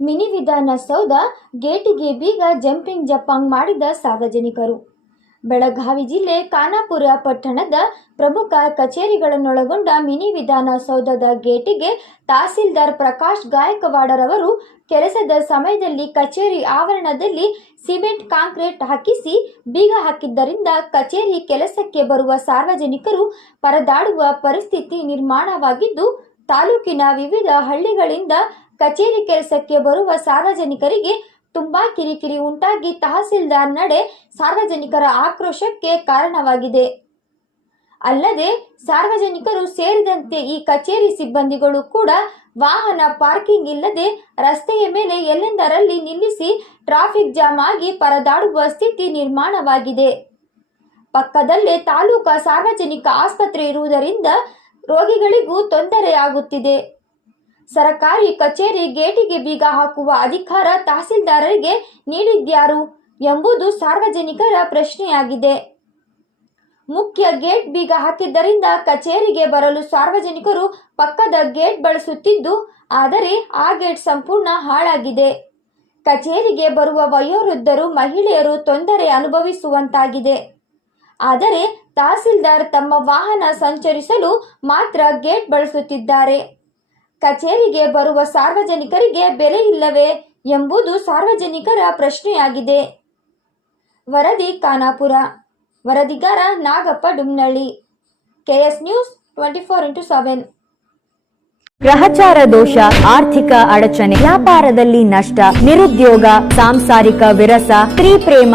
Mini Vidhana Soudha ಗೇಟಿಗೆ ಬೀಗ jumping ಜಪಾಂಗ್ ಮಾಡಿದ ಸಾರ್ವಜನಿಕರು. ಬೆಳಗಾವಿ ಜಿಲ್ಲೆ ಖಾನಾಪುರ ಪಟ್ಟಣದ ಪ್ರಮುಖ ಕಚೇರಿಗಳನ್ನೊಳಗೊಂಡ ಮಿನಿ ವಿಧಾನಸೌಧದ ಗೇಟಿಗೆ ತಹಸೀಲ್ದಾರ್ ಪ್ರಕಾಶ್ ಗಾಯಕವಾಡರವರು ಕೆಲಸದ ಸಮಯದಲ್ಲಿ ಕಚೇರಿ ಆವರಣದಲ್ಲಿ ಸಿಮೆಂಟ್ ಕಾಂಕ್ರೀಟ್ ಹಾಕಿಸಿ ಬೀಗ ಹಾಕಿದ್ದರಿಂದ ಕಚೇರಿ ಕೆಲಸಕ್ಕೆ ಬರುವ ಸಾರ್ವಜನಿಕರು ಪರದಾಡುವ ಪರಿಸ್ಥಿತಿ ನಿರ್ಮಾಣವಾಗಿದ್ದು, ತಾಲೂಕಿನ ವಿವಿಧ ಹಳ್ಳಿಗಳಿಂದ ಕಚೇರಿ ಕೆಲಸಕ್ಕೆ ಬರುವ ಸಾರ್ವಜನಿಕರಿಗೆ ತುಂಬಾ ಕಿರಿಕಿರಿ ಉಂಟಾಗಿ ತಹಸೀಲ್ದಾರ್ ನಡೆ ಸಾರ್ವಜನಿಕರ ಆಕ್ರೋಶಕ್ಕೆ ಕಾರಣವಾಗಿದೆ. ಅಲ್ಲದೆ ಸಾರ್ವಜನಿಕರು ಸೇರಿದಂತೆ ಈ ಕಚೇರಿ ಸಿಬ್ಬಂದಿಗಳು ಕೂಡ ವಾಹನ ಪಾರ್ಕಿಂಗ್ ಇಲ್ಲದೆ ರಸ್ತೆಯ ಮೇಲೆ ಎಲ್ಲೆಂದರಲ್ಲಿ ನಿಲ್ಲಿಸಿ ಟ್ರಾಫಿಕ್ ಜಾಮ್ ಆಗಿ ಪರದಾಡುವ ಸ್ಥಿತಿ ನಿರ್ಮಾಣವಾಗಿದೆ. ಪಕ್ಕದಲ್ಲೇ ತಾಲೂಕಾ ಸಾರ್ವಜನಿಕ ಆಸ್ಪತ್ರೆ ಇರುವುದರಿಂದ ರೋಗಿಗಳಿಗೂ ತೊಂದರೆಯಾಗುತ್ತಿದೆ. ಸರಕಾರಿ ಕಚೇರಿ ಗೇಟಿಗೆ ಬೀಗ ಹಾಕುವ ಅಧಿಕಾರ ತಹಸೀಲ್ದಾರರಿಗೆ ನೀಡಿದ್ಯಾರು ಎಂಬುದು ಸಾರ್ವಜನಿಕರ ಪ್ರಶ್ನೆಯಾಗಿದೆ. ಮುಖ್ಯ ಗೇಟ್ ಬೀಗ ಹಾಕಿದ್ದರಿಂದ ಕಚೇರಿಗೆ ಬರಲು ಸಾರ್ವಜನಿಕರು ಪಕ್ಕದ ಗೇಟ್ ಬಳಸುತ್ತಿದ್ದು, ಆದರೆ ಆ ಗೇಟ್ ಸಂಪೂರ್ಣ ಹಾಳಾಗಿದೆ. ಕಚೇರಿಗೆ ಬರುವ ವಯೋವೃದ್ಧರು, ಮಹಿಳೆಯರು ತೊಂದರೆ ಅನುಭವಿಸುವಂತಾಗಿದೆ. ಆದರೆ ತಹಸೀಲ್ದಾರ್ ತಮ್ಮ ವಾಹನ ಸಂಚರಿಸಲು ಮಾತ್ರ ಗೇಟ್ ಬಳಸುತ್ತಿದ್ದಾರೆ. ಕಚೇರಿಗೆ ಬರುವ ಸಾರ್ವಜನಿಕರಿಗೆ ಬೆಲೆ ಇಲ್ಲವೇ ಎಂಬುದು ಸಾರ್ವಜನಿಕರ ಪ್ರಶ್ನೆಯಾಗಿದೆ. ವರದಿ Khanapur, ವರದಿಗಾರ Nagappa Dumnalli, KS news twenty four into seven. ಗ್ರಹಚಾರ ದೋಷ, ಆರ್ಥಿಕ ಅಡಚಣೆ, ವ್ಯಾಪಾರದಲ್ಲಿ ನಷ್ಟ, ನಿರುದ್ಯೋಗ, ಸಾಂಸಾರಿಕ ವಿರಸ, ಸ್ತ್ರೀ ಪ್ರೇಮ